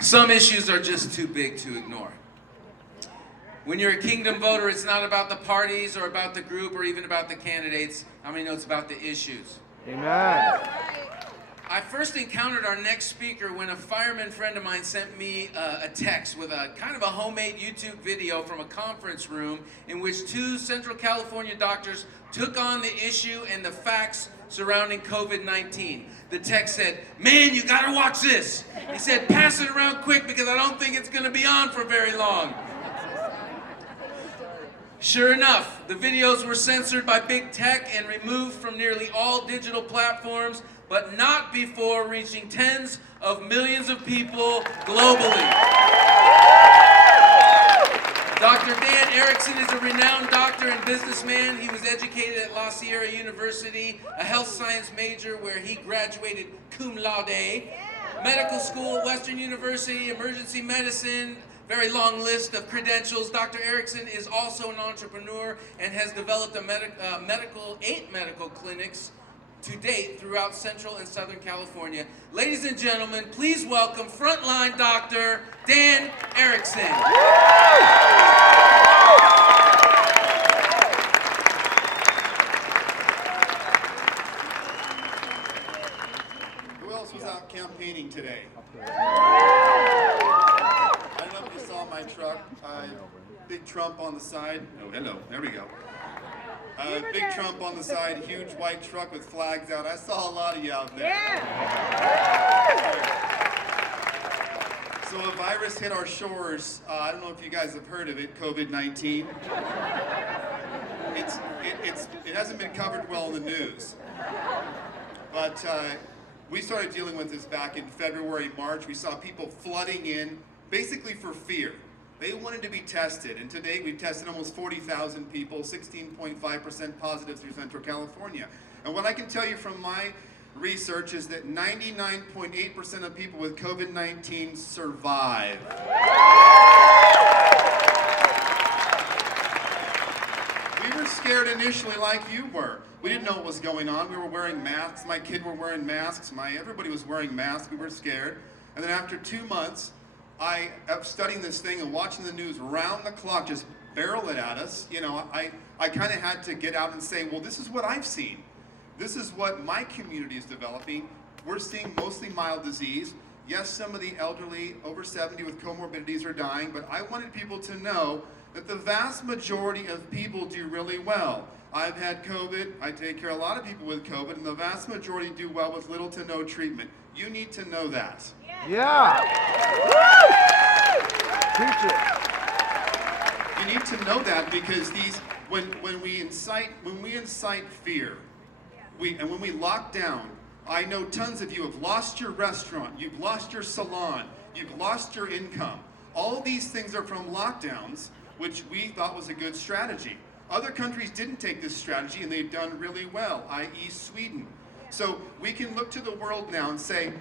Some issues are just too big to ignore. When you're a kingdom voter, it's not about the parties or about the group or even about the candidates. How many know it's about the issues? Amen. I first encountered our next speaker when a fireman friend of mine sent me a text with a kind of a homemade YouTube video from a conference room in which two Central California doctors took on the issue and the facts surrounding COVID-19. The text said, "Man, you gotta watch this." He said, "Pass it around quick because I don't think it's gonna be on for very long." Sure enough, the videos were censored by big tech and removed from nearly all digital platforms, but not before reaching tens of millions of people globally. Dr. Dan Erickson is a renowned doctor and businessman. He was educated at La Sierra University, a health science major where he graduated cum laude, medical school at Western University, emergency medicine, very long list of credentials. Dr. Erickson is also an entrepreneur and has developed eight medical clinics to date throughout Central and Southern California. Ladies and gentlemen, please welcome frontline Dr. Dan Erickson. Who else was out campaigning today? I don't know if you saw my truck. Big Trump on the side. Oh, hello. There we go. Big Trump on the side, huge white truck with flags out. I saw a lot of you out there. So a virus hit our shores. I don't know if you guys have heard of it, COVID-19. It hasn't been covered well in the news. But we started dealing with this back in February, March. We saw people flooding in, basically for fear. They wanted to be tested, and to date we've tested almost 40,000 people, 16.5% positive through Central California. And what I can tell you from my research is that 99.8% of people with COVID-19 survive. We were scared initially like you were. We didn't know what was going on. We were wearing masks. My kid were wearing masks. Everybody was wearing masks. We were scared. And then after 2 months, I am studying this thing and watching the news round the clock just barrel it at us. You know, I kind of had to get out and say, well, this is what I've seen. This is what my community is developing. We're seeing mostly mild disease. Yes, some of the elderly over 70 with comorbidities are dying, but I wanted people to know that the vast majority of people do really well. I've had COVID, I take care of a lot of people with COVID, and the vast majority do well with little to no treatment. You need to know that. Yeah. Teach it. You need to know that because when we incite fear, and when we lock down, I know tons of you have lost your restaurant, you've lost your salon, you've lost your income. All these things are from lockdowns, which we thought was a good strategy. Other countries didn't take this strategy and they've done really well, i.e. Sweden. So we can look to the world now and say,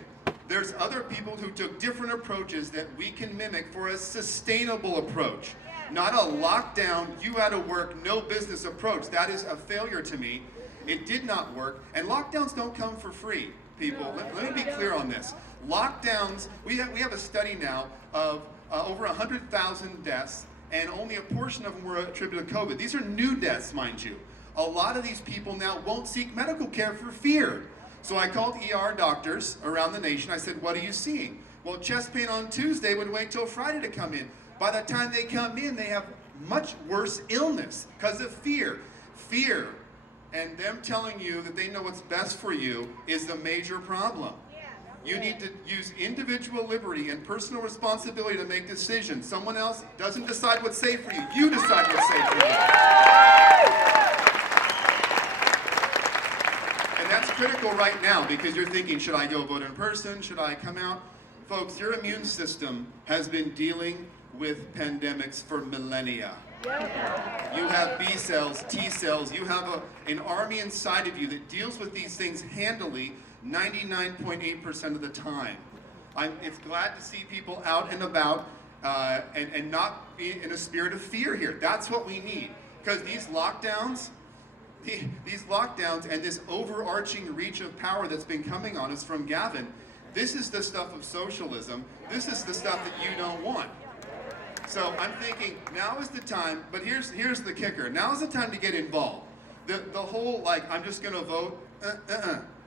there's other people who took different approaches that we can mimic for a sustainable approach. Not a lockdown, you out of work, no business approach. That is a failure to me. It did not work, and lockdowns don't come for free, people. Let me be clear on this. Lockdowns, we have a study now of over 100,000 deaths, and only a portion of them were attributed to COVID. These are new deaths, mind you. A lot of these people now won't seek medical care for fear. So I called ER doctors around the nation. I said, what are you seeing? Well, chest pain on Tuesday would wait till Friday to come in. By the time they come in, they have much worse illness because of fear. Fear and them telling you that they know what's best for you is the major problem. You need to use individual liberty and personal responsibility to make decisions. Someone else doesn't decide what's safe for you. You decide what's safe for you. And that's critical right now because you're thinking, should I go vote in person? Should I come out? Folks, your immune system has been dealing with pandemics for millennia. You have B cells, T cells, you have an army inside of you that deals with these things handily 99.8% of the time. It's glad to see people out and about and not be in a spirit of fear here. That's what we need. Because these lockdowns and this overarching reach of power that's been coming on us from Gavin, This is the stuff of socialism. This is the stuff that you don't want. So I'm thinking now is the time, but here's the kicker. Now is the time to get involved. The whole, like, I'm just gonna vote,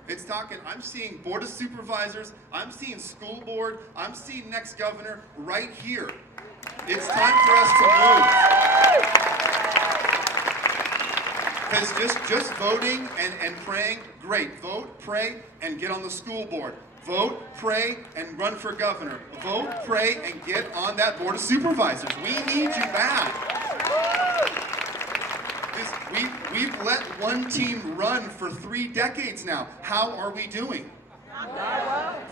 It's talking, I'm seeing board of supervisors, I'm seeing school board, I'm seeing next governor right here. It's time for us to move. Because just voting and praying, great. Vote, pray, and get on the school board. Vote, pray, and run for governor. Vote, pray, and get on that board of supervisors. We need you back. We've let one team run for 3 decades now. How are we doing?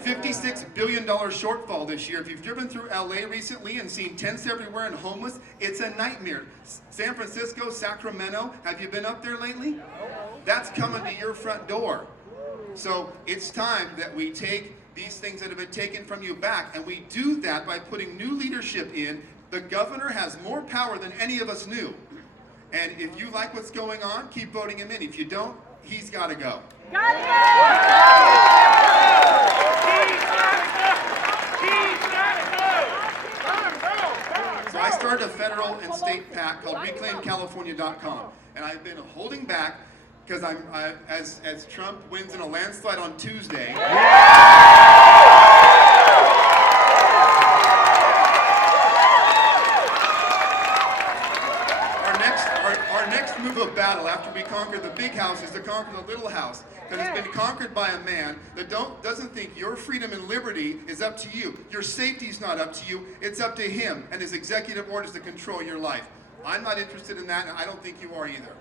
$56 billion shortfall this year. If you've driven through LA recently and seen tents everywhere and homeless, it's a nightmare. San Francisco, Sacramento, have you been up there lately? That's coming to your front door. So it's time that we take these things that have been taken from you back, and we do that by putting new leadership in. The governor has more power than any of us knew. And if you like what's going on, keep voting him in. If you don't, he's got to go. So I started a federal and state PAC called ReclaimCalifornia.com, and I've been holding back because as Trump wins in a landslide on Tuesday. Our next move of battle after we conquer the big house is to conquer the little house that has been conquered by a man that doesn't think your freedom and liberty is up to you. Your safety is not up to you. It's up to him and his executive orders to control your life. I'm not interested in that, and I don't think you are either.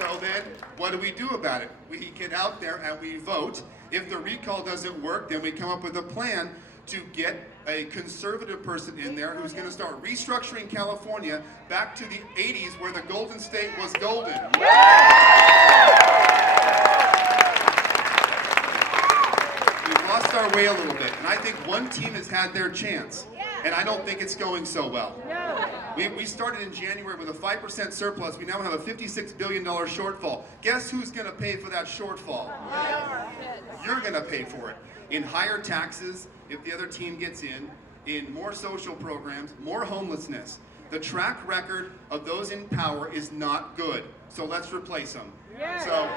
So then, what do we do about it? We get out there and we vote. If the recall doesn't work, then we come up with a plan to get a conservative person in there who's going to start restructuring California back to the 80s where the Golden State was golden. We've lost our way a little bit, and I think one team has had their chance, and I don't think it's going so well. We started in January with a 5% surplus. We now have a $56 billion shortfall. Guess who's going to pay for that shortfall? You're going to pay for it. In higher taxes, if the other team gets in more social programs, more homelessness. The track record of those in power is not good. So let's replace them. So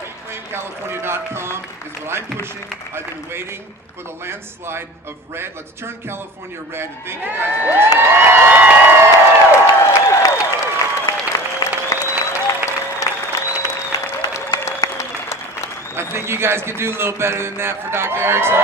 ReclaimCalifornia.com is what I'm pushing. I've been waiting for the landslide of red. Let's turn California red. And thank you guys for listening. I think you guys can do a little better than that for Dr. Erickson.